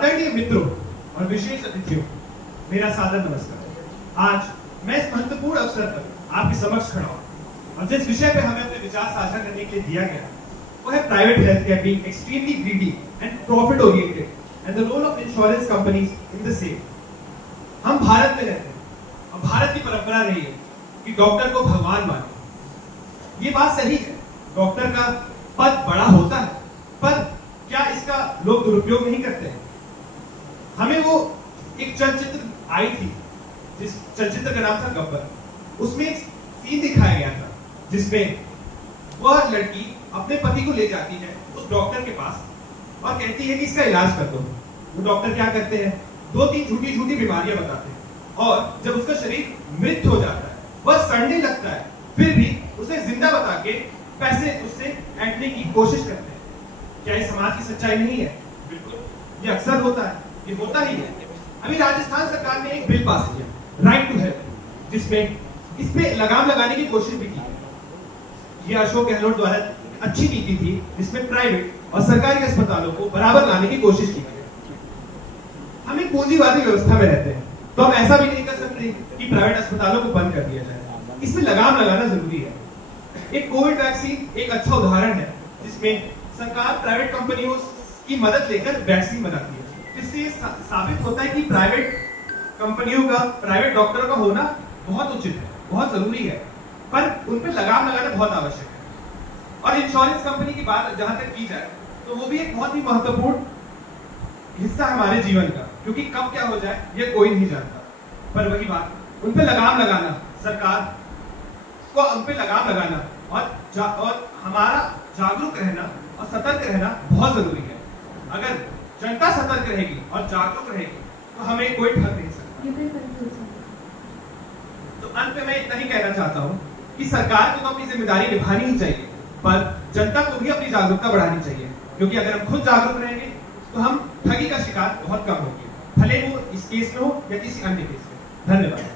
आदरणीय मित्रों और विशेष अतिथियों, मेरा सादर नमस्कार। आज मैं इस महत्वपूर्ण अवसर पर आपके समक्ष खड़ा हूं और जिस विषय पर हमें अपने विचार साझा करने के लिए दिया गया वो है private health care being extremely greedy and profit oriented and the role of insurance companies in the same. हम भारत में रहते हैं और भारत की परंपरा रही है कि डॉक्टर को भगवान माने। ये बात सही है, डॉक्टर का पद बड़ा होता है, पर क्या इसका लोग दुरुपयोग नहीं करते हैं? हमें वो एक चलचित्र आई थी, जिस चलचित्र का नाम था गब्बर। उसमें एक सीन दिखाया गया था जिसमें वह लड़की अपने पति को ले जाती है उस डॉक्टर के पास और कहती है कि इसका इलाज कर दो। वो डॉक्टर क्या करते हैं, 2-3 झूठी झूठी बीमारियां बताते हैं और जब उसका शरीर मृत हो जाता है, वह सड़ने लगता है, फिर भी उसे जिंदा बता के पैसे उससे ऐंठने की कोशिश करते हैं। क्या ये समाज की सच्चाई नहीं है? बिल्कुल, ये अक्सर होता है, ये होता ही है। अभी राजस्थान सरकार ने एक बिल पास किया, राइट टू हेल्थ, जिसमें इस पे लगाम लगाने की कोशिश भी की। ये अशोक गहलोत द्वारा अच्छी नीति थी जिसमें प्राइवेट और सरकारी अस्पतालों को बराबर लाने की कोशिश की गई। हम एक पूंजीवादी व्यवस्था में रहते हैं, तो हम ऐसा भी नहीं कर सकते कि प्राइवेट अस्पतालों को बंद कर दिया जाए। इसमें लगाम लगाना जरूरी है। एक कोविड वैक्सीन एक अच्छा उदाहरण है जिसमें सरकार प्राइवेट कंपनियों की मदद लेकर वैक्सीन बनाती है। इससे साबित होता है कि प्राइवेट कंपनियों का, प्राइवेट डॉक्टरों का होना बहुत उचित है, बहुत जरूरी है, पर उन पर लगाम लगाना बहुत आवश्यक है। और इंश्योरेंस कंपनी की बात जहां तक की जाए तो वो भी एक बहुत ही महत्वपूर्ण हिस्सा है हमारे जीवन का, क्योंकि कब क्या हो जाए ये कोई नहीं जानता। पर वही बात, उन पे लगाम लगाना, सरकार को उन पे लगाम लगाना और हमारा जागरूक रहना और सतर्क रहना बहुत जरूरी है। अगर जनता सतर्क रहेगी और जागरूक रहेगी तो हमें कोई ठग नहीं सकता। तो अंत में मैं इतना ही कहना चाहता हूँ कि सरकार को तो अपनी जिम्मेदारी निभानी ही चाहिए, पर जनता को भी अपनी जागरूकता बढ़ानी चाहिए, क्योंकि अगर हम खुद जागरूक रहेंगे तो हम ठगी का शिकार बहुत कम होंगे, भले वो इस केस में हो या किसी अन्य केस में। धन्यवाद।